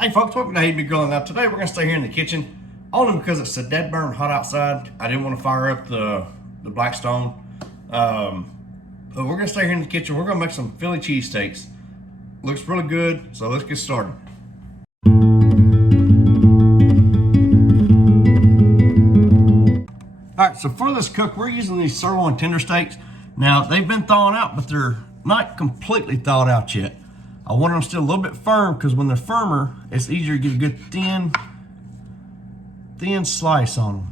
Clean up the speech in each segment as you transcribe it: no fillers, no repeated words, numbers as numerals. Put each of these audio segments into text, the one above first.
Hey folks, welcome to Hogie Grilling. Now today we're going to stay here in the kitchen, only because it's so dead burn hot outside. I didn't want to fire up the Blackstone. But we're going to stay here in the kitchen. We're going to make some Philly cheesesteaks. Looks really good, so let's get started. Alright, so for this cook, we're using these sirloin tender steaks. Now, they've been thawing out, but they're not completely thawed out yet. I want them still a little bit firm, because when they're firmer, it's easier to get a good thin slice on them.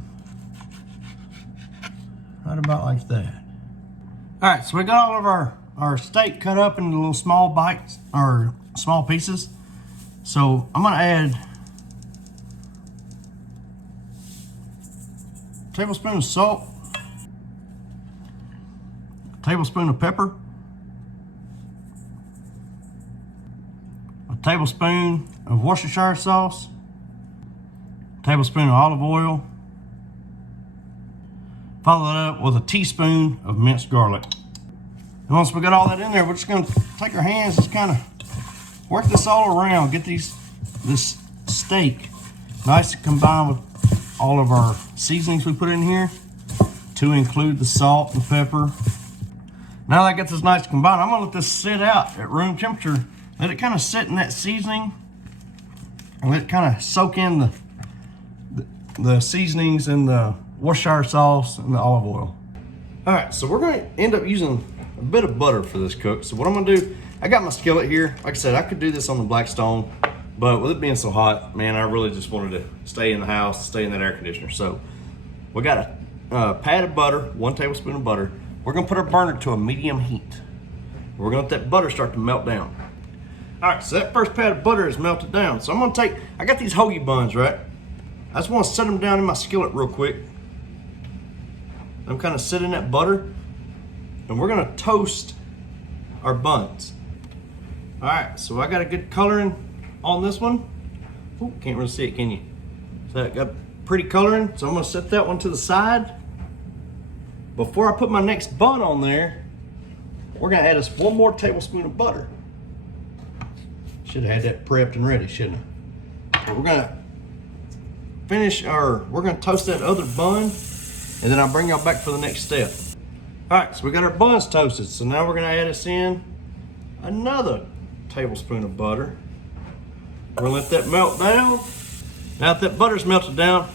Right about like that. All right, so we got all of our steak cut up into little small bites, or small pieces. So I'm gonna add a tablespoon of salt, a tablespoon of pepper, a tablespoon of Worcestershire sauce, a tablespoon of olive oil, follow that up with a teaspoon of minced garlic. And once we got all that in there, we're just gonna take our hands, just kind of work this all around, get this steak nice and combined with all of our seasonings we put in here, to include the salt and pepper. Now that gets this nice and combined, I'm gonna let this sit out at room temperature. Let it kind of sit in that seasoning, and let it kind of soak in the seasonings and the Worcestershire sauce and the olive oil. All right, so we're going to end up using a bit of butter for this cook. So what I'm going to do, I got my skillet here. Like I said, I could do this on the Blackstone, but with it being so hot, man, I really just wanted to stay in the house, stay in that air conditioner. So we got a pat of butter, 1 tablespoon of butter. We're going to put our burner to a medium heat. We're going to let that butter start to melt down. All right, so that first pat of butter is melted down. So I'm gonna take, I got these hoagie buns, right? I just wanna set them down in my skillet real quick. I'm kind of sitting that butter, and we're gonna toast our buns. All right, so I got a good coloring on this one. Ooh, can't really see it, can you? So I got pretty coloring, so I'm gonna set that one to the side. Before I put my next bun on there, we're gonna add us 1 more tablespoon of butter. Should have had that prepped and ready, shouldn't I? So we're gonna we're gonna toast that other bun, and then I'll bring y'all back for the next step. All right, so we got our buns toasted. So now we're gonna add us in another tablespoon of butter. We're gonna let that melt down. Now that that butter's melted down,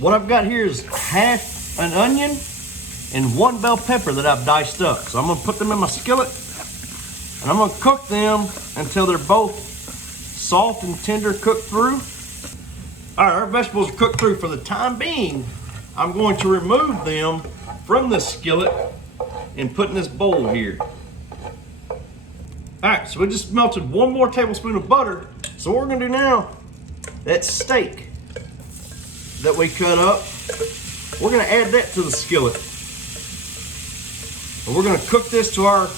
what I've got here is half an onion and 1 bell pepper that I've diced up. So I'm gonna put them in my skillet, and I'm gonna cook them until they're both soft and tender, cooked through. All right, our vegetables are cooked through. For the time being, I'm going to remove them from this skillet and put in this bowl here. All right, so we just melted 1 more tablespoon of butter. So what we're gonna do now, that steak that we cut up, we're gonna add that to the skillet. And we're gonna cook this to our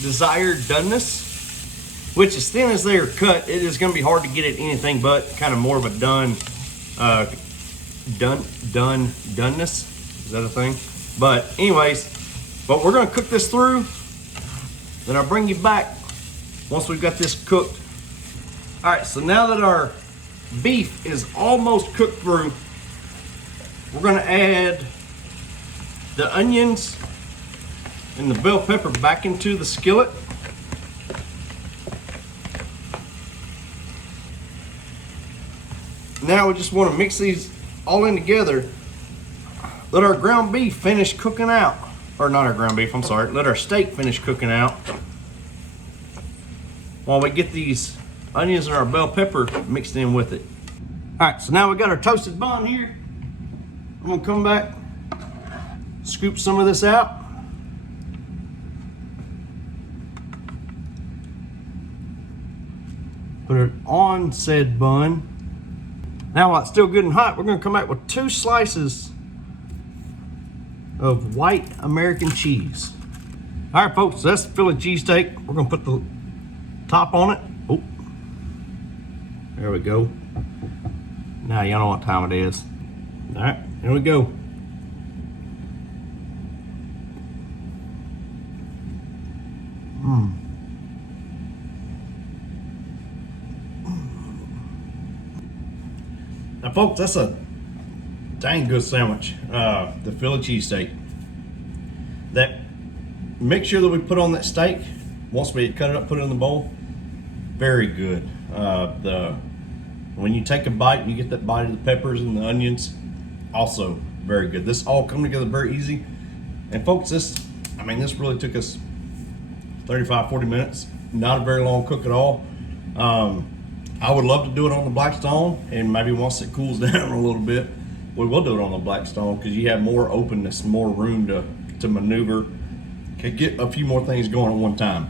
desired doneness, which as thin as they are cut, it is going to be hard to get it anything but kind of more of a doneness. Is that a thing? But anyways, but we're going to cook this through. Then I'll bring you back once we've got this cooked. All right, so now that our beef is almost cooked through, we're going to add the onions and the bell pepper back into the skillet. Now we just want to mix these all in together. Let our ground beef finish cooking out. Or not our ground beef, I'm sorry. Let our steak finish cooking out while we get these onions and our bell pepper mixed in with it. All right, so now we got our toasted bun here. I'm gonna come back, scoop some of this out. Put it on said bun. Now while it's still good and hot, we're gonna come back with 2 slices of white American cheese. All right, folks, so that's the Philly cheesesteak. We're gonna put the top on it. Oh, there we go. Now y'all know what time it is. All right, here we go. Now folks, that's a dang good sandwich. The Philly cheesesteak. That mixture that we put on that steak, once we cut it up, put it in the bowl, very good. When you take a bite and you get that bite of the peppers and the onions, also very good. This all come together very easy. And folks, this really took us 35-40 minutes. Not a very long cook at all. I would love to do it on the Blackstone, and maybe once it cools down a little bit, we will do it on the Blackstone, because you have more openness, more room to maneuver, can get a few more things going at one time.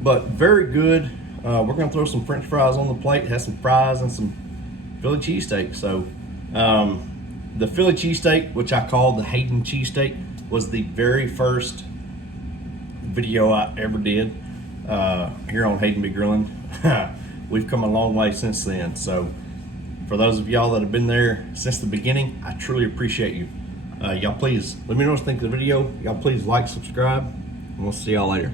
But very good. We're gonna throw some French fries on the plate, have some fries and some Philly cheesesteak. So the Philly cheesesteak, which I call the Hayden cheesesteak, was the very first video I ever did here on Hayden Be Grilling. We've come a long way since then. So for those of y'all that have been there since the beginning, I truly appreciate you. Y'all please let me know what you think of the video. Y'all please like, subscribe, and we'll see y'all later.